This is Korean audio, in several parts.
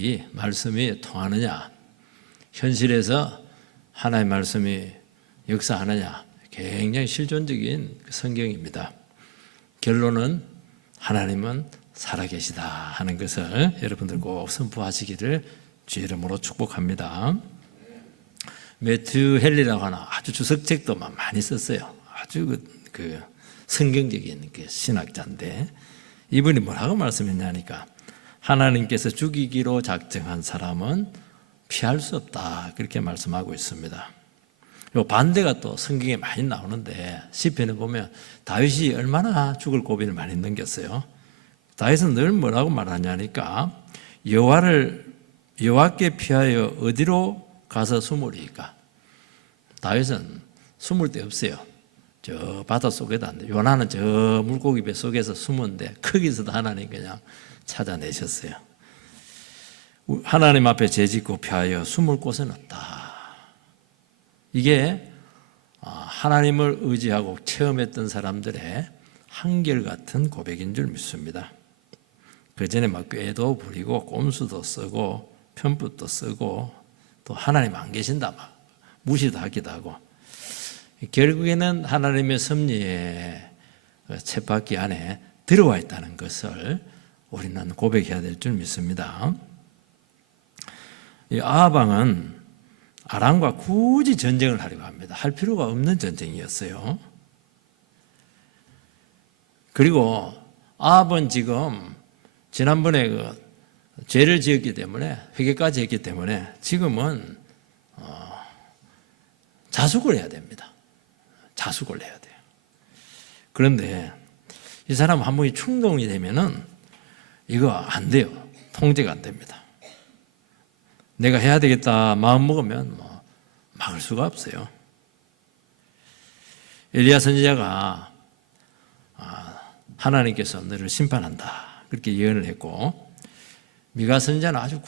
이 말씀이 통하느냐, 현실에서 하나님의 말씀이 역사하느냐, 굉장히 실존적인 성경입니다. 결론은 하나님은 살아계시다 하는 것을 여러분들 꼭 선포하시기를 주의 이름으로 축복합니다. 매튜 헨리라고 하는 아주 주석책도 많이 썼어요. 아주 그 성경적인 신학자인데, 이분이 뭐라고 말씀했냐니까, 하나님께서 죽이기로 작정한 사람은 피할 수 없다, 그렇게 말씀하고 있습니다. 요 반대가 또 성경에 많이 나오는데, 시편에 보면 다윗이 얼마나 죽을 고비를 많이 넘겼어요. 다윗은 늘 뭐라고 말하냐니까, 여호와께 피하여 어디로 가서 숨으리까? 다윗은 숨을 데 없어요. 저 바다 속에도 안 돼. 요나는 저 물고기 배 속에서 숨었는데 거기서도 하나님 그냥 찾아내셨어요. 하나님 앞에 죄짓고 피하여 숨을 곳은 없다. 이게 하나님을 의지하고 체험했던 사람들의 한결같은 고백인 줄 믿습니다. 그 전에 막 꾀도 부리고 꼼수도 쓰고 편붓도 쓰고 또 하나님 안 계신다 막 무시도 하기도 하고, 결국에는 하나님의 섭리의 쳇바퀴 안에 들어와 있다는 것을 우리는 고백해야 될 줄 믿습니다. 이 아합 왕은 아람과 굳이 전쟁을 하려고 합니다. 할 필요가 없는 전쟁이었어요. 그리고 아합은 지금 지난번에 죄를 지었기 때문에, 회개까지 했기 때문에 지금은 자숙을 해야 됩니다. 자숙을 해야 돼요. 그런데 이 사람 한 번이 충동이 되면은 이거 안 돼요. 통제가 안 됩니다. 내가 해야 되겠다 마음 먹으면 막을 수가 없어요. 엘리야 선지자가 하나님께서 너를 심판한다, 그렇게 예언을 했고, 미가 선지자는 아주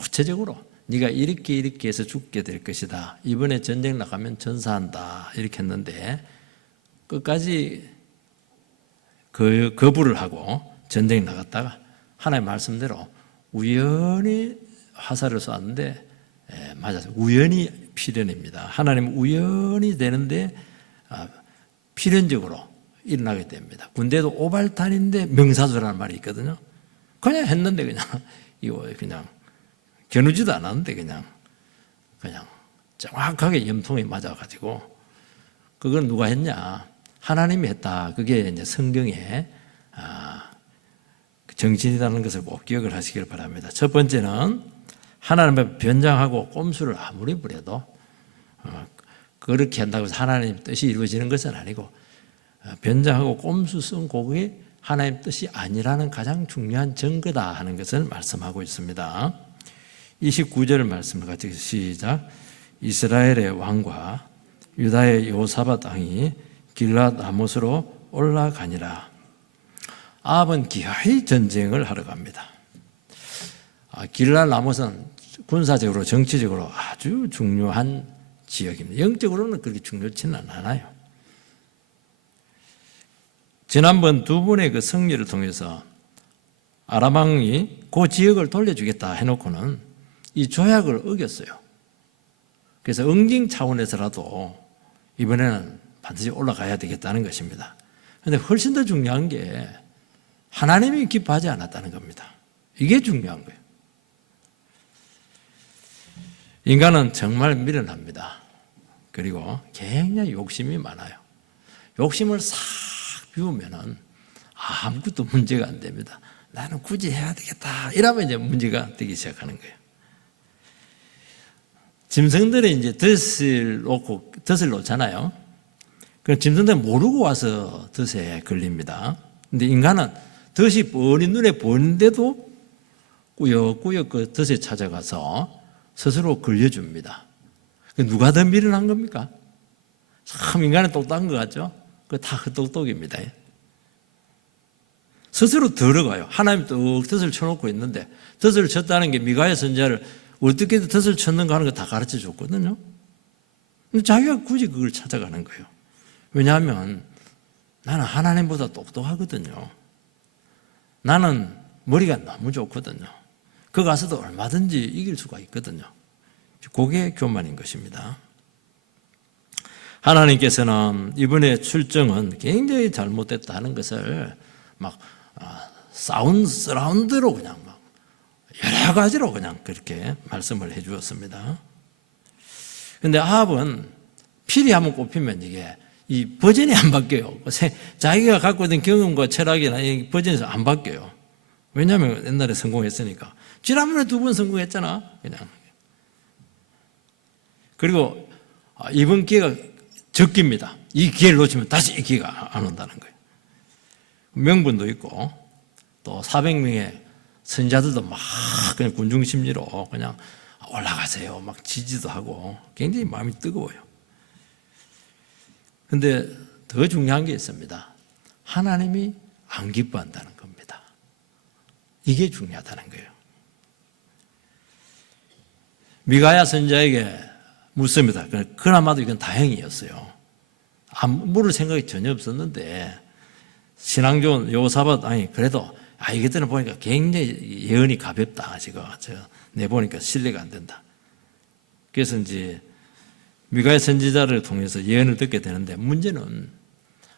구체적으로 네가 이렇게 해서 죽게 될 것이다, 이번에 전쟁 나가면 전사한다, 이렇게 했는데 끝까지 거부를 하고 전쟁 나갔다가 하나님의 말씀대로 우연히 화살을 쐈는데 맞아서 우연히 필연입니다. 하나님은 우연히 되는데 필연적으로 일어나게 됩니다. 군대도 오발탄인데 명사수라는 말이 있거든요. 그냥 했는데 그냥 겨누지도 않았는데 그냥 정확하게 염통이 맞아가지고, 그건 누가 했냐? 하나님이 했다. 그게 이제 성경의 정신이라는 것을 꼭 기억을 하시길 바랍니다. 첫 번째는 하나님 앞에 변장하고 꼼수를 아무리 부려도 그렇게 한다고 해서 하나님 뜻이 이루어지는 것은 아니고, 변장하고 꼼수 쓴 그게 하나님 뜻이 아니라는 가장 중요한 증거다 하는 것을 말씀하고 있습니다. 29절 말씀을 같이 시작. 이스라엘의 왕과 유다의 여호사밧 왕이 길랏 라못으로 올라가니라. 아합은 기어이 전쟁을 하러 갑니다. 길랏 라못은 군사적으로 정치적으로 아주 중요한 지역입니다. 영적으로는 그렇게 중요치는 않아요. 지난번 두 분의 그 승리를 통해서 아람 왕이 그 지역을 돌려주겠다 해놓고는 이 조약을 어겼어요. 그래서 응징 차원에서라도 이번에는 반드시 올라가야 되겠다는 것입니다. 그런데 훨씬 더 중요한 게 하나님이 기뻐하지 않았다는 겁니다. 이게 중요한 거예요. 인간은 정말 미련합니다. 그리고 굉장히 욕심이 많아요. 욕심을 싹 비우면은 아무것도 문제가 안 됩니다. 나는 굳이 해야 되겠다, 이러면 이제 문제가 되기 시작하는 거예요. 짐승들이 이제 덫을 놓잖아요. 그럼 짐승들은 모르고 와서 덫에 걸립니다. 근데 인간은 덫이 뻔히 눈에 보이는데도 꾸역꾸역 그 덫에 찾아가서 스스로 걸려줍니다. 누가 더 미련한 겁니까? 참 인간은 똑똑한 것 같죠? 그거 다 헛똑똑입니다. 스스로 들어가요. 하나님 또 덫을 쳐놓고 있는데, 덫을 쳤다는 게 미가야 선지자를 어떻게 덫을 쳤는가 하는 거 다 가르쳐 줬거든요. 근데 자기가 굳이 그걸 찾아가는 거예요. 왜냐하면 나는 하나님보다 똑똑하거든요. 나는 머리가 너무 좋거든요. 그 가서도 얼마든지 이길 수가 있거든요. 그게 교만인 것입니다. 하나님께서는 이번에 출정은 굉장히 잘못됐다는 것을 막 서라운드로 그냥 막 여러 가지로 그냥 그렇게 말씀을 해 주었습니다. 그런데 아합은 필이 한번 꼽히면 이게 이 버전이 안 바뀌어요. 자기가 갖고 있는 경험과 철학이나 이 버전에서 안 바뀌어요. 왜냐하면 옛날에 성공했으니까. 지난번에 2번 성공했잖아. 그냥. 그리고 이번 기회가 적기입니다. 이 기회를 놓치면 다시 이 기회가 안 온다는 거예요. 명분도 있고 또 400명의 선지자들도 막 그냥 군중 심리로 그냥 올라가세요. 막 지지도 하고 굉장히 마음이 뜨거워요. 근데 더 중요한 게 있습니다. 하나님이 안 기뻐한다는 겁니다. 이게 중요하다는 거예요. 미가야 선지자에게 묻습니다. 그나마도 이건 다행이었어요. 물을 생각이 전혀 없었는데 신앙 좋은 여호사밧 그래도 이것들은 보니까 굉장히 예언이 가볍다. 지금 내보니까 신뢰가 안 된다. 그래서 이제 미가야 선지자를 통해서 예언을 듣게 되는데 문제는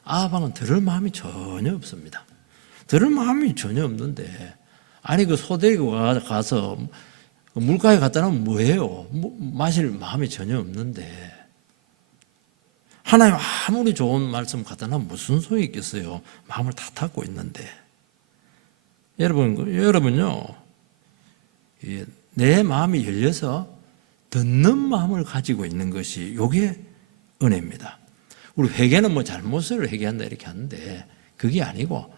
아합은 들을 마음이 전혀 없습니다. 들을 마음이 전혀 없는데 그 소 데리고 가서 물가에 갖다 놓으면 뭐예요? 마실 마음이 전혀 없는데 하나님 아무리 좋은 말씀 갖다 놓으면 무슨 소용이 있겠어요? 마음을 다 닫고 있는데 여러분요 내 마음이 열려서 듣는 마음을 가지고 있는 것이 이게 은혜입니다. 우리 회개는 잘못을 회개한다 이렇게 하는데 그게 아니고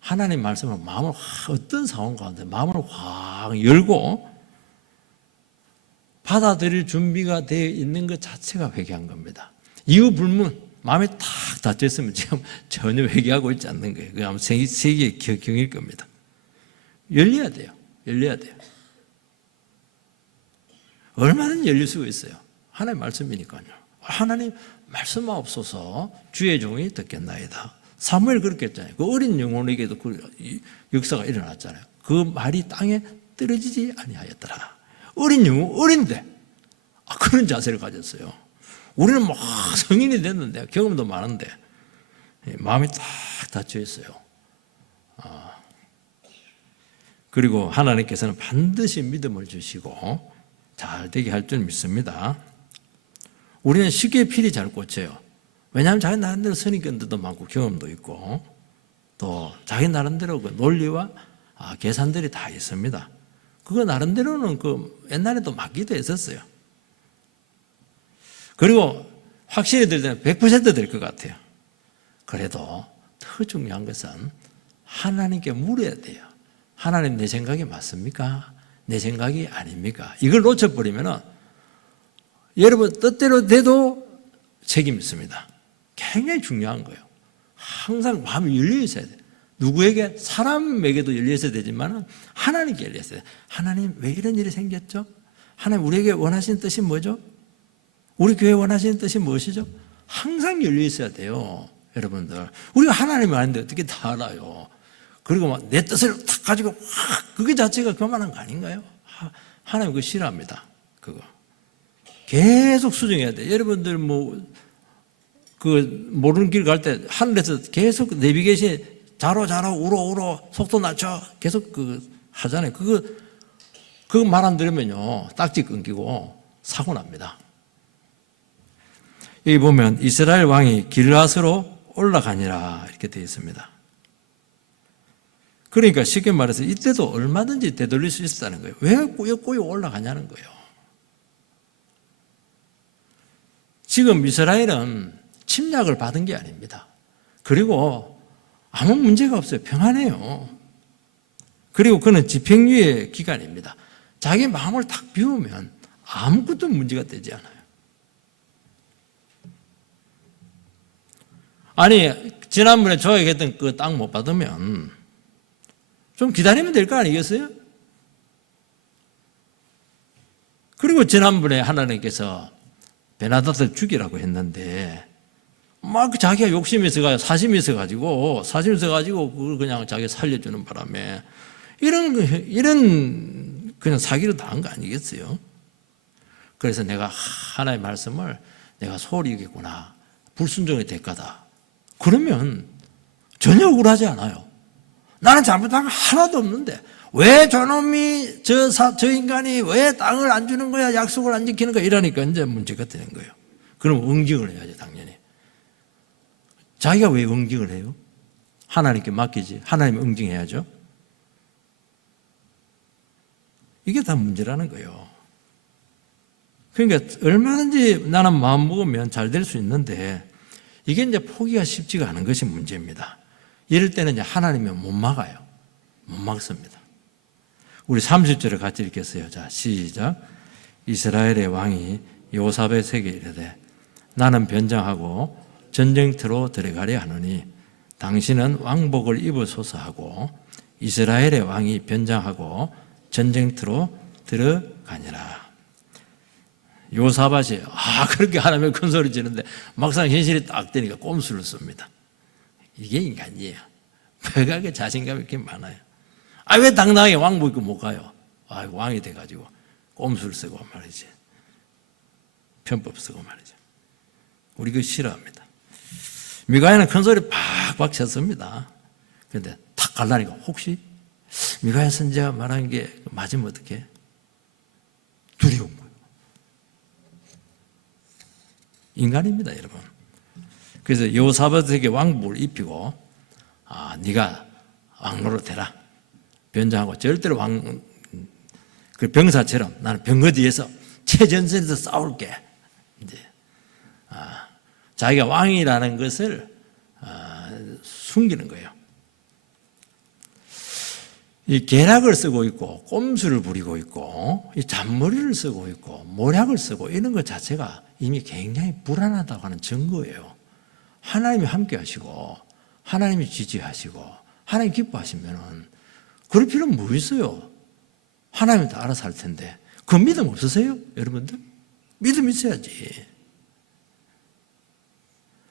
하나님 말씀을 마음을 어떤 상황 가운데 마음을 확 열고 받아들일 준비가 되어 있는 것 자체가 회개한 겁니다. 이유 불문 마음에 탁 닫혀있으면 지금 전혀 회개하고 있지 않는 거예요. 그게 아마 세계의 경일 겁니다. 열려야 돼요. 얼마든지 열릴 수가 있어요. 하나님 말씀이니까요. 하나님 말씀하옵소서 주의 종이 듣겠나이다. 사무엘 그렇게 했잖아요. 그 어린 영혼에게도 그 역사가 일어났잖아요. 그 말이 땅에 떨어지지 아니하였더라. 어린 영혼, 어린데 그런 자세를 가졌어요. 우리는 막 성인이 됐는데 경험도 많은데 마음이 딱 닫혀 있어요. 그리고 하나님께서는 반드시 믿음을 주시고 잘 되게 할 줄 믿습니다. 우리는 쉽게 필이 잘 꽂혀요. 왜냐하면 자기 나름대로 선입견도 많고 경험도 있고 또 자기 나름대로 그 논리와 계산들이 다 있습니다. 그거 나름대로는 옛날에도 맞기도 했었어요. 그리고 확실히 될 때는 100% 될 것 같아요. 그래도 더 중요한 것은 하나님께 물어야 돼요. 하나님 내 생각이 맞습니까? 내 생각이 아닙니까? 이걸 놓쳐버리면 여러분 뜻대로 돼도 책임이 있습니다. 굉장히 중요한 거예요. 항상 마음이 열려 있어야 돼요. 누구에게? 사람에게도 열려 있어야 되지만 하나님께 열려 있어야 돼요. 하나님 왜 이런 일이 생겼죠? 하나님 우리에게 원하시는 뜻이 뭐죠? 우리 교회 원하시는 뜻이 무엇이죠? 항상 열려 있어야 돼요. 여러분들 우리가 하나님이 아닌데 어떻게 다 알아요? 그리고 막 내 뜻을 탁 가지고 그게 자체가 교만한 거 아닌가요? 하나님 그거 싫어합니다. 그거 계속 수정해야 돼. 여러분들 모르는 길 갈 때 하늘에서 계속 내비게이션 좌로 우로 속도 낮춰 계속 하잖아요. 그거 말 안 들으면요 딱지 끊기고 사고 납니다. 여기 보면 이스라엘 왕이 길앗으로 올라가니라 이렇게 되어 있습니다. 그러니까 쉽게 말해서 이때도 얼마든지 되돌릴 수 있었다는 거예요. 왜 꾸역꾸역 올라가냐는 거예요. 지금 이스라엘은 침략을 받은 게 아닙니다. 그리고 아무 문제가 없어요. 평안해요. 그리고 그는 집행유예 기간입니다. 자기 마음을 탁 비우면 아무것도 문제가 되지 않아요. 지난번에 조약했던 그 땅 못 받으면 좀 기다리면 될 거 아니겠어요? 그리고 지난번에 하나님께서 베나닷을 죽이라고 했는데 막 자기가 욕심이 있어가지고 사심이 있어가지고 그걸 그냥 자기가 살려주는 바람에 이런 그냥 사기로 당한 거 아니겠어요? 그래서 내가 하나의 말씀을 내가 소홀히 여겼구나, 불순종의 대가다, 그러면 전혀 억울하지 않아요. 나는 잘못한 거 하나도 없는데 왜 저놈이 저 인간이 왜 땅을 안 주는 거야, 약속을 안 지키는 거야, 이러니까 이제 문제가 되는 거예요. 그럼 응징을 해야지, 당연히. 자기가 왜 응징을 해요? 하나님께 맡기지. 하나님 응징해야죠. 이게 다 문제라는 거예요. 그러니까 얼마든지 나는 마음 먹으면 잘 될 수 있는데 이게 이제 포기가 쉽지가 않은 것이 문제입니다. 이럴 때는 이제 하나님은 못 막아요. 못 막습니다. 우리 30절을 같이 읽겠어요. 자, 시작. 이스라엘의 왕이 여호사밧에게 이르되 나는 변장하고 전쟁터로 들어가려 하노니 당신은 왕복을 입으소서 하고 이스라엘의 왕이 변장하고 전쟁터로 들어가니라. 여호사밧이 그렇게 하나면 큰 소리 지는데 막상 현실이 딱 되니까 꼼수를 씁니다. 이게 인간이에요. 왜 자신감이 이렇게 많아요? 왜 당당하게 왕복 입고 못 가요? 왕이 돼가지고 꼼수를 쓰고 말이지, 편법 쓰고 말이죠. 우리 그거 싫어합니다. 미가야는 큰 소리 팍팍 쳤습니다. 그런데 탁 갈라니까 혹시 미가야 선지자가 말한 게 맞으면 어떡해? 두려운 거예요. 인간입니다, 여러분. 그래서 여호사밧에게 왕복을 입히고 네가 왕노릇 해라. 변장하고 절대로 그 병사처럼 나는 병거 뒤에서 최전선에서 싸울게. 이제 자기가 왕이라는 것을 숨기는 거예요. 이 계략을 쓰고 있고 꼼수를 부리고 있고 이 잔머리를 쓰고 있고 모략을 쓰고 이런 것 자체가 이미 굉장히 불안하다고 하는 증거예요. 하나님이 함께 하시고 하나님이 지지하시고 하나님 기뻐하시면은 그럴 필요는 뭐 있어요? 하나님은 다 알아서 할 텐데. 그 믿음 없으세요? 여러분들? 믿음 있어야지.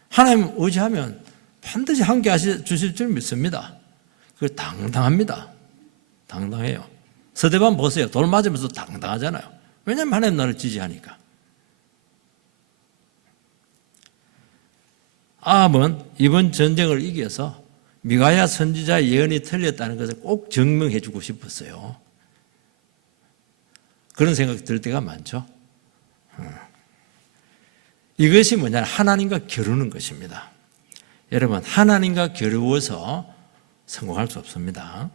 하나님 의지하면 반드시 함께 주실 줄 믿습니다. 그 당당합니다. 당당해요. 서대반 보세요. 돌 맞으면서 당당하잖아요. 왜냐하면 하나님 나를 지지하니까. 아합은 이번 전쟁을 이겨서 미가야 선지자의 예언이 틀렸다는 것을 꼭 증명해 주고 싶었어요. 그런 생각이 들 때가 많죠. 이것이 뭐냐, 하나님과 겨루는 것입니다. 여러분, 하나님과 겨루어서 성공할 수 없습니다.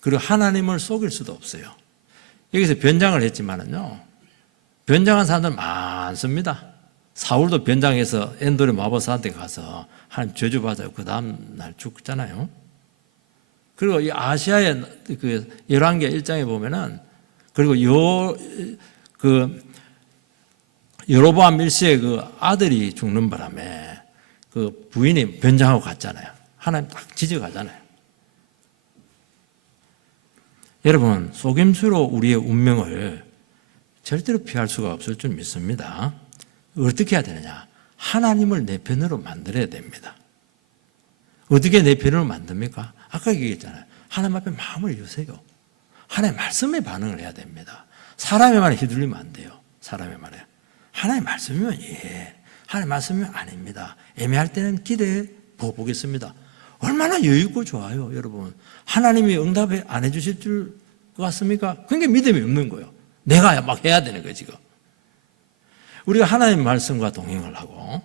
그리고 하나님을 속일 수도 없어요. 여기서 변장을 했지만은요, 변장한 사람들 많습니다. 사울도 변장해서 엔돌의 마법사한테 가서 하나님 저주받아요. 그 다음 날 죽잖아요. 그리고 이 아시아의 그 열왕기 1장에 보면은, 그리고 여로보암 1세의 그 아들이 죽는 바람에 그 부인이 변장하고 갔잖아요. 하나님 딱 지져가잖아요. 여러분, 속임수로 우리의 운명을 절대로 피할 수가 없을 줄 믿습니다. 어떻게 해야 되느냐? 하나님을 내 편으로 만들어야 됩니다. 어떻게 내 편으로 만듭니까? 아까 얘기했잖아요. 하나님 앞에 마음을 여세요. 하나님의 말씀에 반응을 해야 됩니다. 사람의 말에 휘둘리면 안 돼요. 사람의 말에. 하나님의 말씀이면 예, 하나님의 말씀이면 아닙니다. 애매할 때는 기대해 보겠습니다. 얼마나 여유있고 좋아요, 여러분. 하나님이 응답 안 해주실 줄 것 같습니까? 그러니까 믿음이 없는 거예요. 내가 막 해야 되는 거예요, 지금. 우리가 하나님의 말씀과 동행을 하고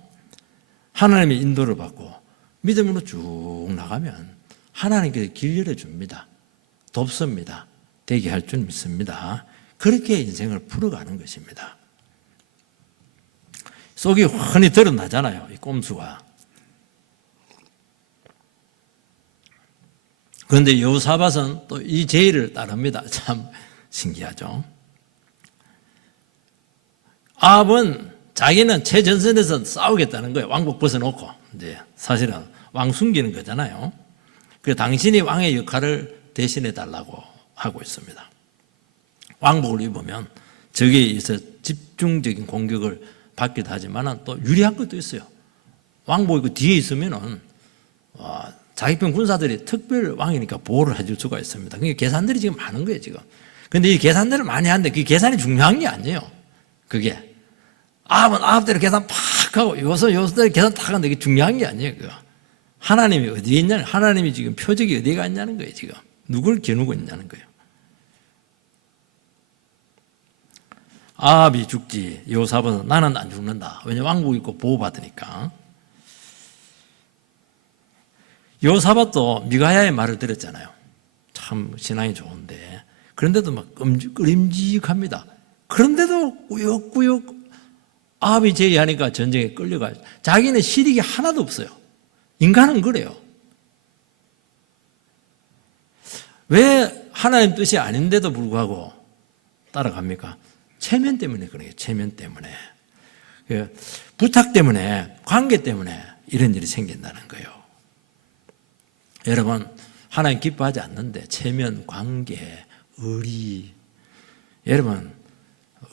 하나님의 인도를 받고 믿음으로 쭉 나가면 하나님께서 길 열어줍니다. 돕습니다. 되게 할 줄 믿습니다. 그렇게 인생을 풀어가는 것입니다. 속이 훤히 드러나잖아요, 이 꼼수가. 그런데 여호사밧은 또 이 제의를 따릅니다. 참 신기하죠. 아합은 자기는 최전선에서 싸우겠다는 거예요. 왕복 벗어놓고. 이제 사실은 왕 숨기는 거잖아요. 그래서 당신이 왕의 역할을 대신해 달라고 하고 있습니다. 왕복을 입으면 적에 의해서 집중적인 공격을 받기도 하지만 또 유리한 것도 있어요. 왕복 입고 뒤에 있으면은 자기 편 군사들이 특별 왕이니까 보호를 해줄 수가 있습니다. 그러니까 계산들이 지금 많은 거예요, 지금. 근데 이 계산들을 많이 하는데 그 계산이 중요한 게 아니에요. 그게. 아합은 아합대로 계산 팍 하고 요소대로 계산 탁 하는데 그게 중요한 게 아니에요. 그거. 하나님이 어디에 있냐는, 하나님이 지금 표적이 어디가 있냐는 거예요. 지금. 누굴 겨누고 있냐는 거예요. 아합이 죽지 여호사밧은 나는 안 죽는다. 왜냐하면 왕국 있고 보호받으니까. 여호사밧도 미가야의 말을 들었잖아요. 참 신앙이 좋은데 그런데도 막 끄림직합니다. 그런데도 꾸역꾸역 아합이 제의하니까 전쟁에 끌려가요. 자기는 실익이 하나도 없어요. 인간은 그래요. 왜 하나님 뜻이 아닌데도 불구하고 따라갑니까? 체면 때문에 그래요. 체면 때문에. 부탁 때문에, 관계 때문에 이런 일이 생긴다는 거예요. 여러분, 하나님 기뻐하지 않는데 체면, 관계, 의리. 여러분,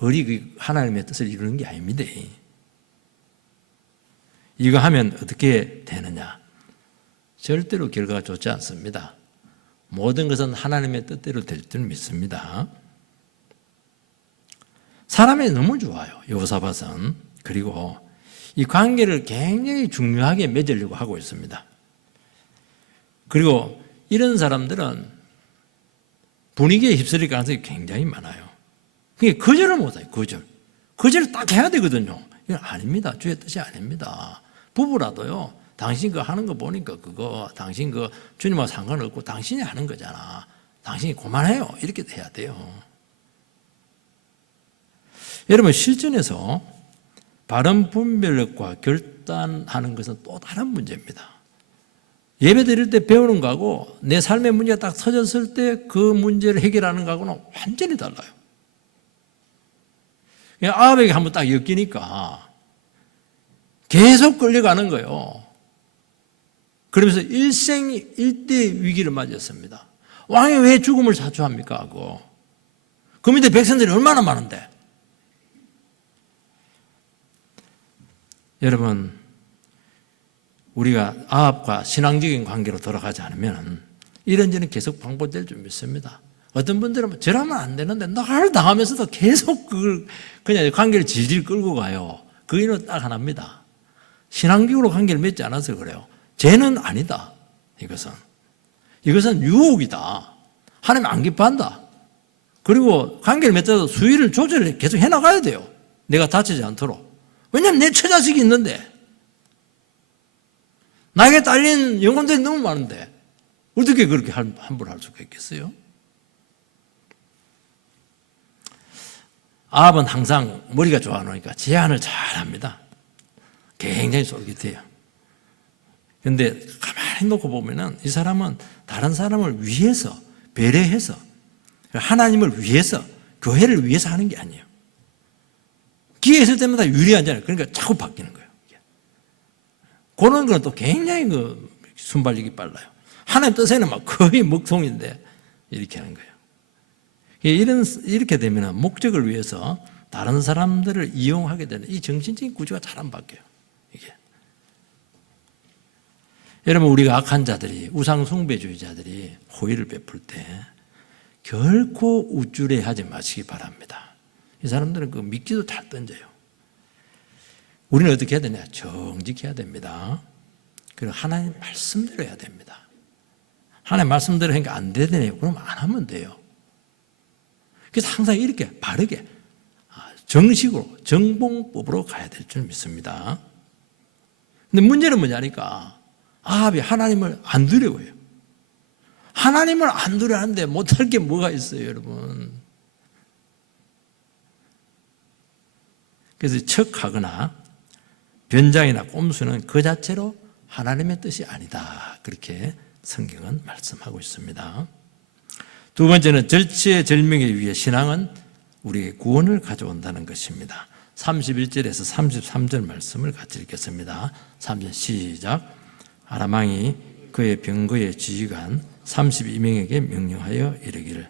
의리 하나님의 뜻을 이루는 게 아닙니다. 이거 하면 어떻게 되느냐? 절대로 결과가 좋지 않습니다. 모든 것은 하나님의 뜻대로 될 줄 믿습니다. 사람이 너무 좋아요. 여호사밧은. 그리고 이 관계를 굉장히 중요하게 맺으려고 하고 있습니다. 그리고 이런 사람들은 분위기에 휩쓸릴 가능성이 굉장히 많아요. 그게 거절을 못해요. 거절을 딱 해야 되거든요. 이건 아닙니다. 주의 뜻이 아닙니다. 부부라도요. 당신 그거 하는 거 보니까 그거 당신 그 주님하고 상관없고 당신이 하는 거잖아. 당신이 그만해요. 이렇게 해야 돼요. 여러분, 실전에서 바른 분별력과 결단하는 것은 또 다른 문제입니다. 예배 드릴 때 배우는 거하고 내 삶의 문제가 딱 터졌을 때 그 문제를 해결하는 거하고는 완전히 달라요. 아합에게 한번 딱 엮이니까 계속 끌려가는 거예요. 그러면서 일생일대 위기를 맞았습니다. 왕이 왜 죽음을 자초합니까? 하고. 그 밑에 백성들이 얼마나 많은데. 여러분, 우리가 아합과 신앙적인 관계로 돌아가지 않으면 이런저런 계속 반복될 줄 믿습니다. 어떤 분들은 저러면 안 되는데 날 당하면서도 계속 그걸 그냥 관계를 질질 끌고 가요. 그 이유는 딱 하나입니다. 신앙적으로 관계를 맺지 않아서 그래요. 죄는 아니다. 이것은 유혹이다. 하나님 안 기뻐한다. 그리고 관계를 맺어도 수위를 조절을 계속 해나가야 돼요. 내가 다치지 않도록. 왜냐하면 내 처자식이 있는데 나에게 딸린 영혼들이 너무 많은데 어떻게 그렇게 함부로 할 수가 있겠어요? 아합은 항상 머리가 좋아하니까 제안을 잘합니다. 굉장히 솔깃해요. 그런데 가만히 놓고 보면은 이 사람은 다른 사람을 위해서, 배려해서, 하나님을 위해서, 교회를 위해서 하는 게 아니에요. 기회 있을 때마다 유리하잖아요. 그러니까 자꾸 바뀌는 거예요. 그런 건 또 굉장히 순발력이 빨라요. 하나님 뜻에는 막 거의 먹통인데 이렇게 하는 거예요. 이렇게 되면 목적을 위해서 다른 사람들을 이용하게 되는 이 정신적인 구조가 잘 안 바뀌어요. 이게. 여러분, 우리가 악한 자들이, 우상 숭배주의자들이 호의를 베풀 때 결코 우쭐해하지 마시기 바랍니다. 이 사람들은 그 믿기도 잘 던져요. 우리는 어떻게 해야 되냐? 정직해야 됩니다. 그리고 하나님 말씀대로 해야 됩니다. 하나님 말씀대로 하니까 안 되네요. 그럼 안 하면 돼요. 그래서 항상 이렇게 바르게 정식으로 정봉법으로 가야 될 줄 믿습니다. 근데 문제는 뭐냐니까 아합이 하나님을 안 두려워해요. 하나님을 안 두려워하는데 못할 게 뭐가 있어요, 여러분. 그래서 척하거나 변장이나 꼼수는 그 자체로 하나님의 뜻이 아니다. 그렇게 성경은 말씀하고 있습니다. 두 번째는 절체절명에 의해 신앙은 우리에게 구원을 가져온다는 것입니다. 31절에서 33절 말씀을 같이 읽겠습니다. 3절 시작. 아람 왕이 그의 병거의 지휘관 32명에게 명령하여 이르기를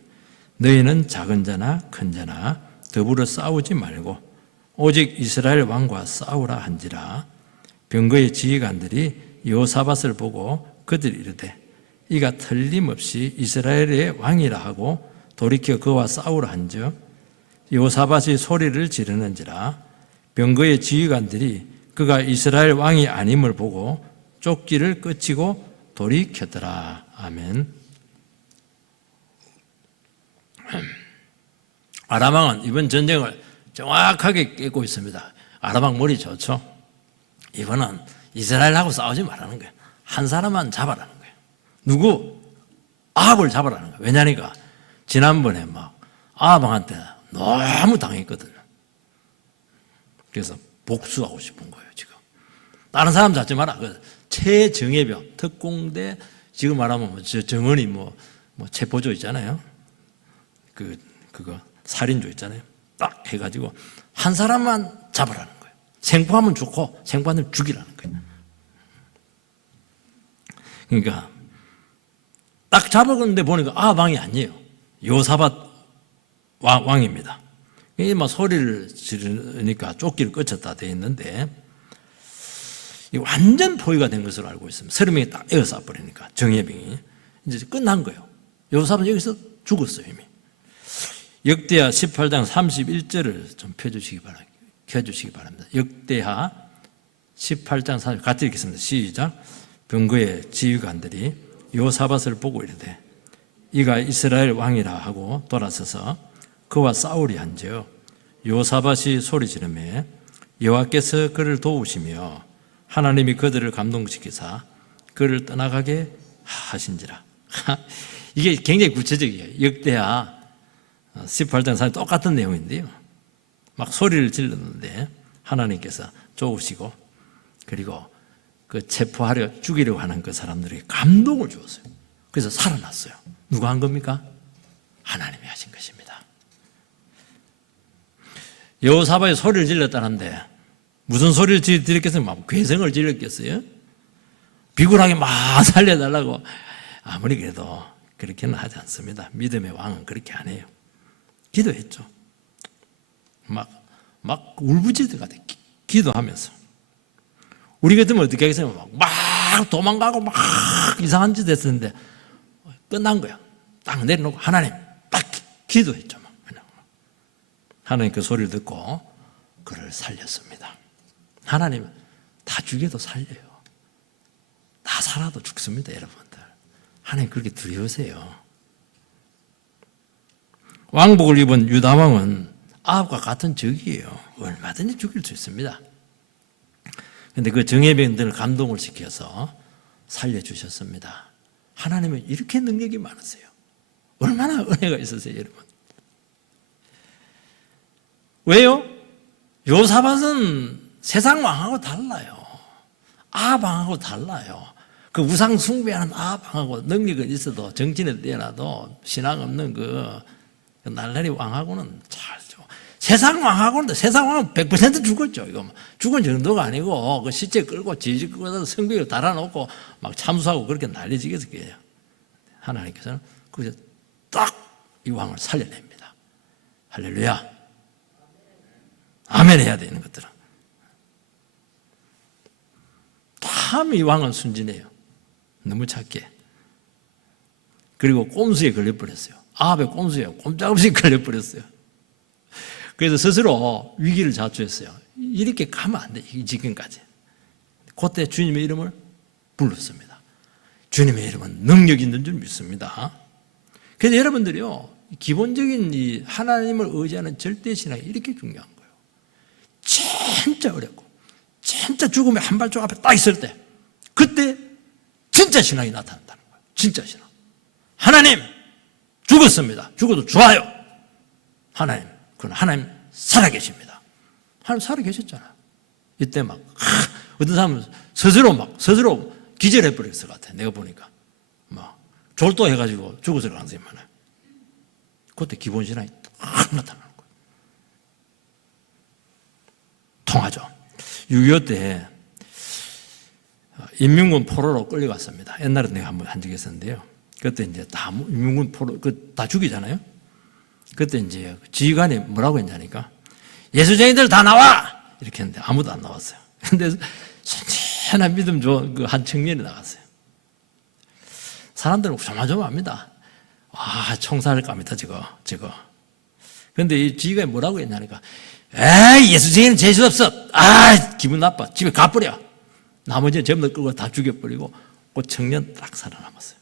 너희는 작은 자나 큰 자나 더불어 싸우지 말고 오직 이스라엘 왕과 싸우라 한지라. 병거의 지휘관들이 여호사밧을 보고 그들이 이르되 이가 틀림없이 이스라엘의 왕이라 하고 돌이켜 그와 싸우라 한즉 여호사밧이 소리를 지르는지라 병거의 지휘관들이 그가 이스라엘 왕이 아님을 보고 쫓기를 끝이고 돌이켰더라. 아멘. 아람 왕은 이번 전쟁을 정확하게 깨고 있습니다. 아람 왕 머리 좋죠? 이번은 이스라엘하고 싸우지 말라는 거예요. 한 사람만 잡아라는 거예요. 누구? 아합을 잡아라는 거예요. 왜냐니까 지난번에 막 아합 왕한테 너무 당했거든요. 그래서 복수하고 싶은 거예요, 지금. 다른 사람 잡지 마라. 최정예병, 특공대, 지금 말하면 정원이 체포조 있잖아요. 그거 살인조 있잖아요. 딱 해가지고 한 사람만 잡으라는 거예요. 생포하면 좋고 생포하면 죽이라는 거예요. 그러니까 딱 잡았는데 보니까 왕이 아니에요. 여호사밧 왕입니다. 이 소리를 지르니까 쫓기를 끝쳤다 되어 있는데 완전 포위가 된 것으로 알고 있습니다. 30명이 딱 에어싸 버리니까 정예병이 이제 끝난 거예요. 여호사밧은 여기서 죽었어요 이미. 역대하 18장 31절을 좀 펴주시기 바랍니다. 역대하 18장 30절 같이 읽겠습니다. 시작. 병거의 지휘관들이 여호사밧을 보고 이르되 이가 이스라엘 왕이라 하고 돌아서서 그와 싸우리 한즉 여호사밧이 소리 지르매 여호와께서 그를 도우시며 하나님이 그들을 감동시키사 그를 떠나가게 하신지라. 이게 굉장히 구체적이에요. 역대하 18장 4절 똑같은 내용인데요. 막 소리를 질렀는데 하나님께서 좋으시고 그리고 그 체포하려 죽이려고 하는 그 사람들에게 감동을 주었어요. 그래서 살아났어요. 누가 한 겁니까? 하나님이 하신 것입니다. 여호사밧이 소리를 질렀다는데 무슨 소리를 지르겠어요? 막 괴성을 질렀겠어요? 비굴하게 막 살려달라고 아무리 그래도 그렇게는 하지 않습니다. 믿음의 왕은 그렇게 안 해요. 기도했죠. 막 울부짖을 것 같아요. 기도하면서. 우리 같으면 어떻게 하겠어요? 막 도망가고 막 이상한 짓 했었는데 끝난 거야. 딱 내려놓고 하나님 딱 기도했죠. 하나님 그 소리를 듣고 그를 살렸습니다. 하나님은 다 죽여도 살려요. 다 살아도 죽습니다, 여러분들. 하나님 그렇게 두려우세요. 왕복을 입은 유다 왕은 아합과 같은 적이에요. 얼마든지 죽일 수 있습니다. 그런데 그 정예병들을 감동을 시켜서 살려주셨습니다. 하나님은 이렇게 능력이 많으세요. 얼마나 은혜가 있으세요, 여러분. 왜요? 여호사밧은 세상 왕하고 달라요. 아합 왕하고 달라요. 그 우상 숭배하는 아합 왕하고 능력은 있어도 정치에 뛰어나도 신앙 없는 그 날라리 왕하고는 잘죠. 세상 왕하고는 세상 왕은 100% 죽었죠. 이거 죽은 정도가 아니고 그 시체 끌고 지지 끌고 성벽을 달아놓고 막 참수하고 그렇게 난리지겠어요. 하나님께서는 그래서 딱 이 왕을 살려냅니다. 할렐루야. 아멘 해야 되는 것들은. 참 이 왕은 순진해요. 너무 착해. 그리고 꼼수에 걸려버렸어요. 아합의 꼼수에 꼼짝없이 걸려버렸어요. 그래서 스스로 위기를 자초했어요. 이렇게 가면 안 돼. 지금까지. 그때 주님의 이름을 불렀습니다. 주님의 이름은 능력 있는 줄 믿습니다. 그래서 여러분들이요, 기본적인 이 하나님을 의지하는 절대신앙이 이렇게 중요한 거예요. 진짜 어렵고 진짜 죽음의 한 발짝 앞에 딱 있을 때 그때 진짜 신앙이 나타난다는 거예요. 진짜 신앙. 하나님 죽었습니다. 죽어도 좋아요. 하나님, 그건 하나님 살아계십니다. 하나님 살아계셨잖아요. 이때 막 어떤 사람은 스스로 기절해버렸을 것 같아요. 내가 보니까 막 졸도해가지고 죽었을 가능성이 많아요. 그때 기본 신앙이 딱 나타나는 거예요. 통하죠. 6.25 때 인민군 포로로 끌려갔습니다. 옛날에 내가 한번 한 적이 있었는데요. 그때 이제 다 인민군 포로 다 죽이잖아요. 그때 이제 지휘관이 뭐라고 했냐니까 예수쟁이들 다 나와 이렇게 했는데 아무도 안 나왔어요. 근데 선천한 믿음 좋은 그 한 청년이 나갔어요. 사람들은 조마조마합니다. 총살을 갑니다, 저거. 그런데 이 지가 뭐라고 했냐니까, 에이, 예수쟁이는 재수 없어. 기분 나빠. 집에 가버려. 나머지는 전부 다 끌고 다 죽여버리고, 그 청년 딱 살아남았어요.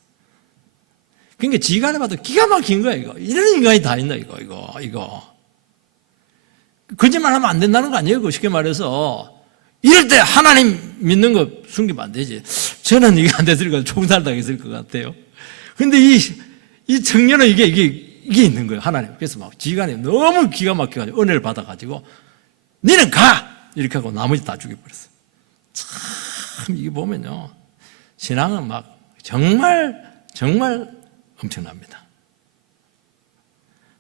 그러니까 지간에 봐도 기가 막힌 거야, 이거. 이런 인간이 다 있나, 이거. 거짓말 하면 안 된다는 거 아니에요, 쉽게 말해서. 이럴 때 하나님 믿는 거 숨기면 안 되지. 저는 이게 안 됐으니까 총살당했을 것 같아요. 근데 이 청년은 이게 있는 거예요, 하나님. 그래서 막 지간에 너무 기가 막혀가지고 은혜를 받아가지고, 너는 가! 이렇게 하고 나머지 다 죽여버렸어요. 참, 이게 보면요. 신앙은 막 정말 엄청납니다.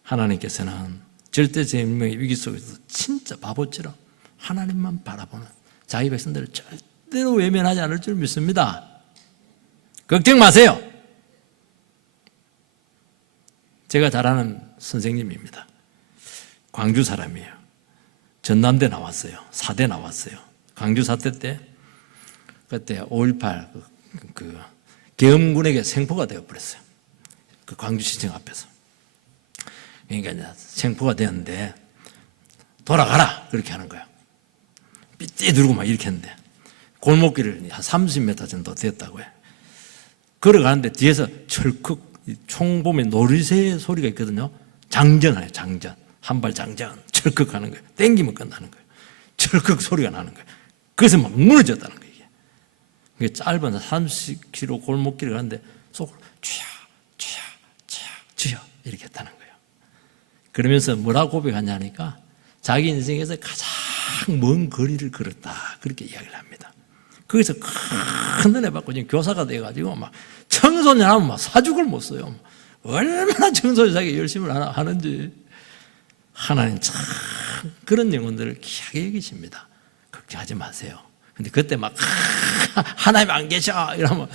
하나님께서는 절대 생명의 위기 속에서 진짜 바보처럼 하나님만 바라보는 자기 백성들을 절대로 외면하지 않을 줄 믿습니다. 걱정 마세요. 제가 잘 아는 선생님입니다. 광주 사람이에요. 전남대 나왔어요. 사대 나왔어요. 광주 사태 때 그때 5.18 계엄군에게 생포가 되어버렸어요. 그 광주시청 앞에서. 그러니까 이제 생포가 되었는데 돌아가라 그렇게 하는 거예요. 삐띠 누르고 막 이렇게 했는데 골목길을 한 30m 정도 됐다고 해요. 걸어가는데 뒤에서 철컥 총 보면 놀이새 소리가 있거든요. 장전해요, 장전. 한발 장전, 철컥 하는 거예요. 땡기면 끝나는 거예요. 철컥 소리가 나는 거예요. 그래서 막 무너졌다는 거예요. 이게 짧은 30km 골목길을 가는데 속으로 주여 이렇게 했다는 거예요. 그러면서 뭐라고 고백하냐니까 자기 인생에서 가장 먼 거리를 걸었다 그렇게 이야기를 합니다. 거기서 큰 은혜 받고 지금 교사가 돼가지고 막 청소년 하면 막 사죽을 못 써요. 얼마나 청소년 자기 열심히 하는지. 하나님 참 그런 영혼들을 귀하게 여기십니다. 걱정하지 마세요. 근데 그때 막 하나님 안 계셔 이러면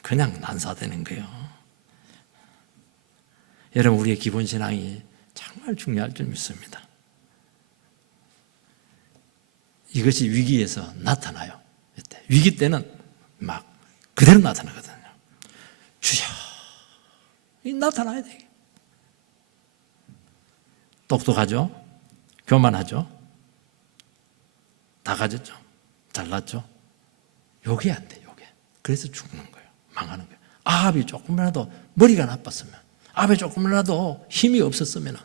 그냥 난사되는 거예요. 여러분, 우리의 기본 신앙이 정말 중요할 줄 믿습니다. 이것이 위기에서 나타나요. 위기 때는 막 그대로 나타나거든요. 주여, 나타나야 돼. 똑똑하죠? 교만하죠? 다 가졌죠? 잘났죠? 요게 안 돼, 요게. 그래서 죽는 거예요. 망하는 거예요. 아합이 조금이라도 머리가 나빴으면, 아합이 조금이라도 힘이 없었으면,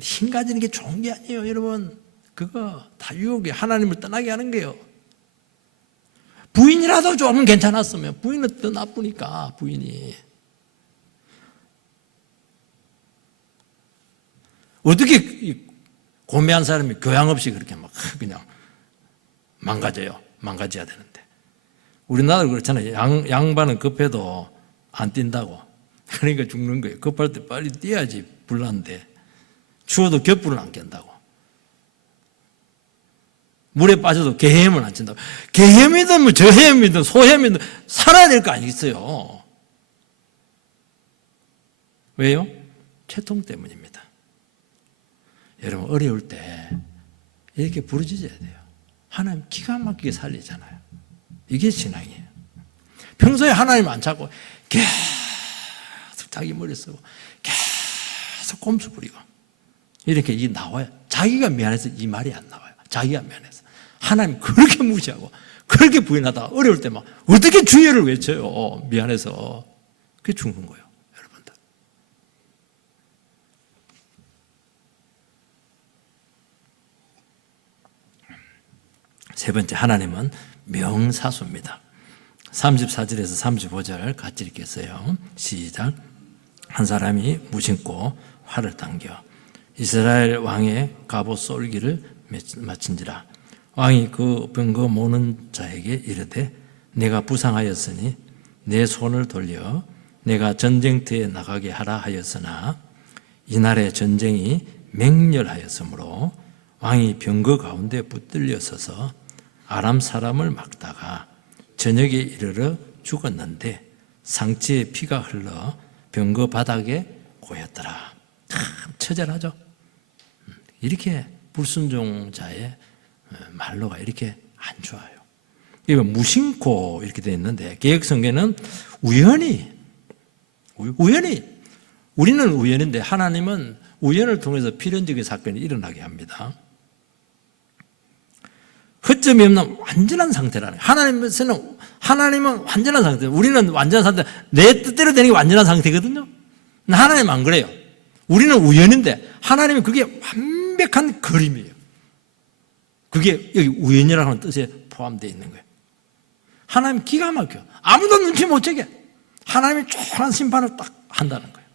힘 가지는 게 좋은 게 아니에요, 여러분. 그거 다 유혹이 하나님을 떠나게 하는 거예요. 부인이라도 조금 괜찮았으면, 부인은 더 나쁘니까, 부인이. 어떻게 고매한 사람이 교양 없이 그렇게 막 그냥 망가져야 되는데. 우리나라도 그렇잖아요. 양반은 급해도 안 뛴다고. 그러니까 죽는 거예요. 급할 때 빨리 뛰어야지 불난데. 추워도 곁불은 안 깬다고. 물에 빠져도 개헤엄을 안 친다고. 개헤엄이든 뭐 저헤엄이든 소헤엄이든 살아야 될 거 아니겠어요. 왜요? 채통 때문입니다. 여러분, 어려울 때 이렇게 부르짖어야 돼요. 하나님 기가 막히게 살리잖아요. 이게 신앙이에요. 평소에 하나님 안 찾고 계속 자기 머리 쓰고 계속 꼼수 부리고 이렇게 이게 나와요. 자기가 미안해서 이 말이 안 나와요. 자기가 미안해서. 하나님 그렇게 무시하고 그렇게 부인하다가 어려울 때 막 어떻게 주여를 외쳐요. 미안해서. 그게 죽는 거예요, 여러분들. 세 번째, 하나님은 명사수입니다. 34절에서 35절 같이 읽겠어요. 시작. 한 사람이 무심코 활을 당겨 이스라엘 왕의 갑옷 쏠기를 마친지라. 왕이 그 병거 모는 자에게 이르되 내가 부상하였으니 내 손을 돌려 내가 전쟁터에 나가게 하라 하였으나 이날의 전쟁이 맹렬하였으므로 왕이 병거 가운데 붙들려 서서 아람 사람을 막다가 저녁에 이르러 죽었는데 상체에 피가 흘러 병거 바닥에 고였더라. 참 처절하죠. 이렇게 불순종자의 말로가 이렇게 안 좋아요. 이거 무심코 이렇게 되어 있는데 개혁성경은 우연히 우리는 우연인데 하나님은 우연을 통해서 필연적인 사건이 일어나게 합니다. 허점이 없는 완전한 상태라는 거예요. 하나님은 완전한 상태, 우리는 완전한 상태, 내 뜻대로 되는 게 완전한 상태거든요. 하나님은 안 그래요. 우리는 우연인데 하나님은 그게 완벽한 그림이에요. 그게 여기 우연이라고 하는 뜻에 포함되어 있는 거예요. 하나님 기가 막혀. 아무도 눈치 못 채게 하나님이 쫓아난 심판을 딱 한다는 거예요.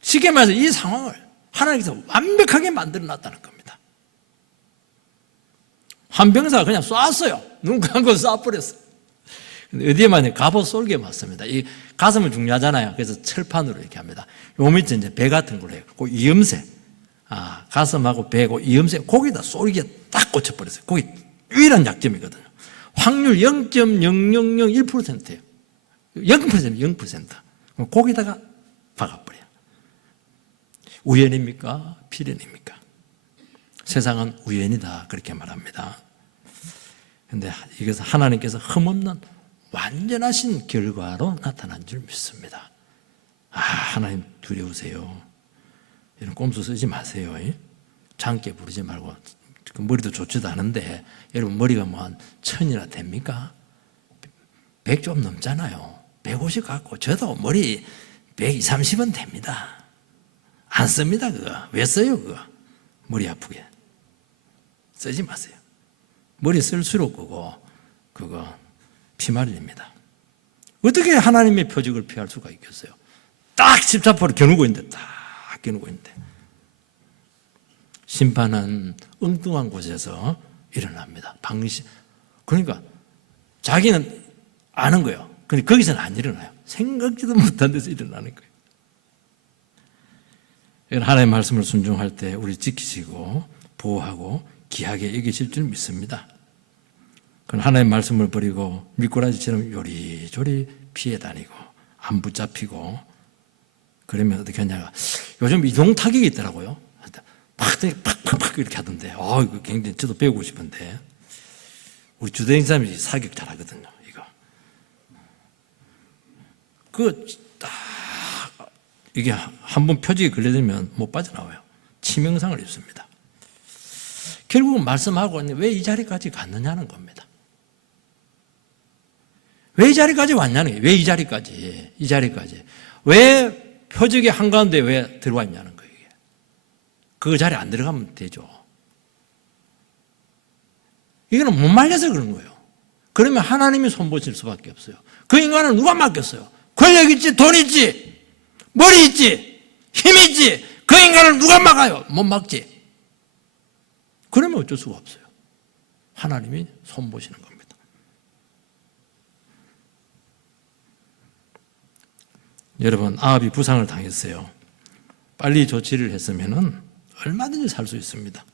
쉽게 말해서 이 상황을 하나님께서 완벽하게 만들어 놨다는 겁니다. 한 병사가 그냥 쐈어요. 눈 감고 쏴버렸어요. 근데 어디에만 갑옷 쏠게 맞습니다. 이 가슴은 중요하잖아요. 그래서 철판으로 이렇게 합니다. 요 밑에 이제 배 같은 걸로 해요. 그 이음새, 가슴하고 배고 이음새, 거기다 쏠게 딱 꽂혀버렸어요. 거기 유일한 약점이거든요. 확률 0.0001%예요. 0%. 거기다가 박아버려요. 우연입니까? 필연입니까? 세상은 우연이다 그렇게 말합니다. 그런데 이것은 하나님께서 흠없는 완전하신 결과로 나타난 줄 믿습니다. 하나님 두려우세요. 이런 꼼수 쓰지 마세요. 장깨 부르지 말고. 머리도 좋지도 않은데 여러분 머리가 뭐 한 1000이나 됩니까? 100 좀 넘잖아요. 150 갖고 저도 머리 120, 30은 됩니다. 안 씁니다 그거. 왜 써요 그거? 머리 아프게. 쓰지 마세요. 머리 쓸수록 그거 피말립니다. 어떻게 하나님의 표적을 피할 수가 있겠어요? 딱 십자포를 겨누고 있는데 딱 겨누고 있는데 심판은 엉뚱한 곳에서 일어납니다. 그러니까 자기는 아는 거예요. 근데 거기서는 안 일어나요. 생각지도 못한 데서 일어나는 거예요. 하나님의 말씀을 순종할 때 우리 지키시고 보호하고 귀하게 여기실 줄 믿습니다. 그건 하나님의 말씀을 버리고 미꾸라지처럼 요리조리 피해 다니고 안 붙잡히고 그러면 어떻게 하냐가 요즘 이동 타격이 있더라고요. 팍팍팍 이렇게 하던데 이거 굉장히 저도 배우고 싶은데 우리 주대행 사람이 사격 잘하거든요. 이게 한번 표적이 걸려들면 못 빠져나와요. 치명상을 입습니다. 결국은 말씀하고 왜 이 자리까지 갔느냐는 겁니다. 왜 이 자리까지 왔냐는 거예요. 왜 이 자리까지. 왜 표적의 한가운데 왜 들어와 있냐는 거예요. 그 자리에 안 들어가면 되죠. 이거는 못 말려서 그런 거예요. 그러면 하나님이 손보실 수밖에 없어요. 그 인간을 누가 맡겼어요? 권력 있지, 돈 있지, 머리 있지, 힘 있지. 그 인간을 누가 막아요? 못 막지. 그러면 어쩔 수가 없어요. 하나님이 손보시는 겁니다. 여러분, 아합이 부상을 당했어요. 빨리 조치를 했으면 얼마든지 살 수 있습니다.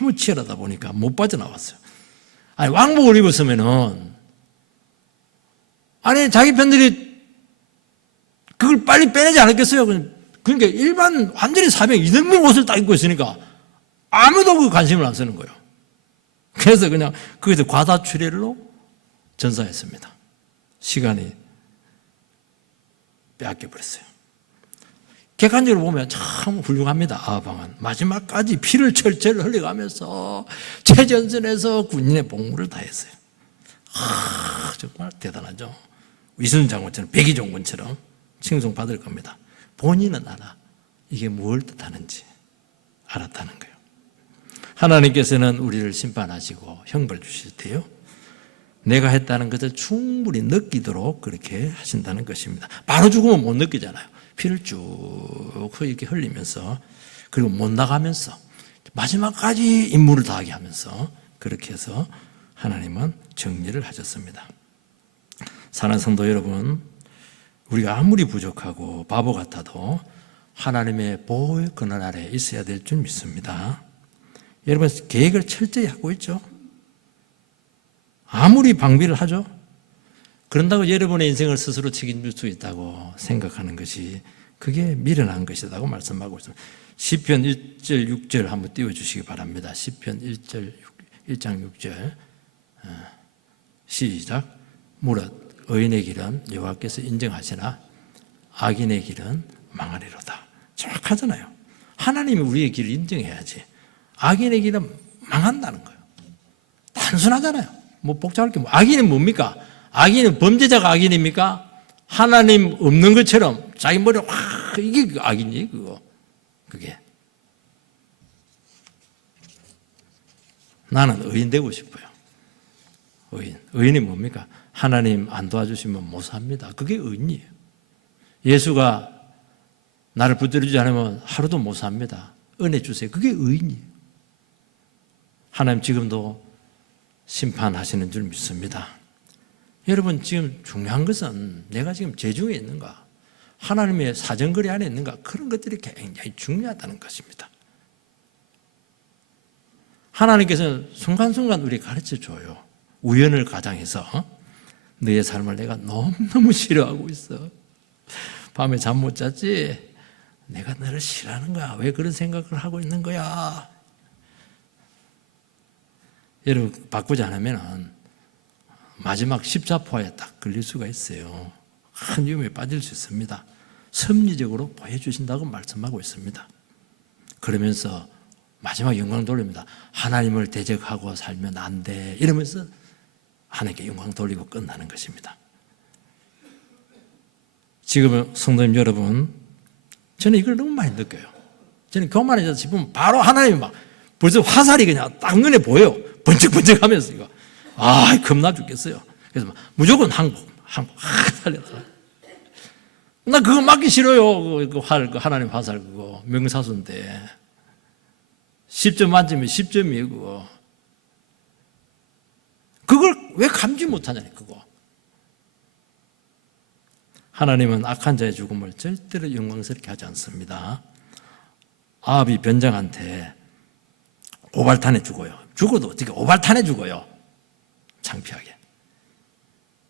너무 치열하다 보니까 못 빠져나왔어요. 왕복을 입었으면은 자기 편들이 그걸 빨리 빼내지 않았겠어요? 그러니까 일반 완전히 사병 이등병 옷을 딱 입고 있으니까 아무도 그 관심을 안 쓰는 거예요. 그래서 그냥 거기서 과다출혈로 전사했습니다. 시간이 빼앗겨버렸어요. 객관적으로 보면 참 훌륭합니다. 아합왕은 마지막까지 피를 철철 흘려가면서 최전선에서 군인의 복무를 다했어요. 정말 대단하죠. 위순 장군처럼 백의종군처럼 칭송받을 겁니다. 본인은 알아. 이게 뭘 뜻하는지 알았다는 거예요. 하나님께서는 우리를 심판하시고 형벌 주실 때요, 내가 했다는 것을 충분히 느끼도록 그렇게 하신다는 것입니다. 바로 죽으면 못 느끼잖아요. 피를 쭉 이렇게 흘리면서, 그리고 못 나가면서 마지막까지 임무를 다하게 하면서 그렇게 해서 하나님은 정리를 하셨습니다. 사랑하는 성도 여러분, 우리가 아무리 부족하고 바보 같아도 하나님의 보호의 그늘 아래 있어야 될 줄 믿습니다. 여러분, 계획을 철저히 하고 있죠? 아무리 방비를 하죠? 그런다고 여러분의 인생을 스스로 책임질 수 있다고 생각하는 것이, 그게 미련한 것이라고 말씀하고 있습니다. 시편 1절 6절 한번 띄워주시기 바랍니다. 시편 1장 6절 시작. 무릇 의인의 길은 여호와께서 인정하시나 악인의 길은 망하리로다. 정확하잖아요. 하나님이 우리의 길을 인정해야지. 악인의 길은 망한다는 거예요. 단순하잖아요. 뭐 복잡할 게 뭐. 악인은 뭡니까? 악인은 범죄자가 악인입니까? 하나님 없는 것처럼 자기 머리에 확, 이게 악인이 그거. 그게. 나는 의인 되고 싶어요. 의인. 의인이 뭡니까? 하나님 안 도와주시면 못 삽니다. 그게 의인이에요. 예수가 나를 붙들어주지 않으면 하루도 못 삽니다. 은혜 주세요. 그게 의인이에요. 하나님 지금도 심판하시는 줄 믿습니다. 여러분, 지금 중요한 것은 내가 지금 죄중에 있는가, 하나님의 사정거리 안에 있는가, 그런 것들이 굉장히 중요하다는 것입니다. 하나님께서는 순간순간 우리 가르쳐줘요. 우연을 가장해서 너의 삶을 내가 너무너무 싫어하고 있어. 밤에 잠 못 잤지? 내가 너를 싫어하는 거야. 왜 그런 생각을 하고 있는 거야? 여러분, 바꾸지 않으면 마지막 십자포에 딱 걸릴 수가 있어요. 큰 위험에 빠질 수 있습니다. 섭리적으로 보여주신다고 말씀하고 있습니다. 그러면서 마지막 영광 돌립니다. 하나님을 대적하고 살면 안 돼. 이러면서 하나님께 영광 돌리고 끝나는 것입니다. 지금 성도님 여러분, 저는 이걸 너무 많이 느껴요. 저는 교만해져서 싶으면 바로 하나님이 막 벌써 화살이 그냥 딱 눈에 보여요. 번쩍번쩍 하면서 이거. 아, 겁나 죽겠어요. 그래서 무조건 항복, 살렸어. 나 그거 맞기 싫어요. 그 하나님 화살 그거. 명사수인데. 10점 만점에 10점이에요, 그거. 그걸 왜 감지 못하냐니, 그거. 하나님은 악한 자의 죽음을 절대로 영광스럽게 하지 않습니다. 아합이 변장한테 오발탄에 죽어요. 죽어도 어떻게 오발탄에 죽어요? 창피하게.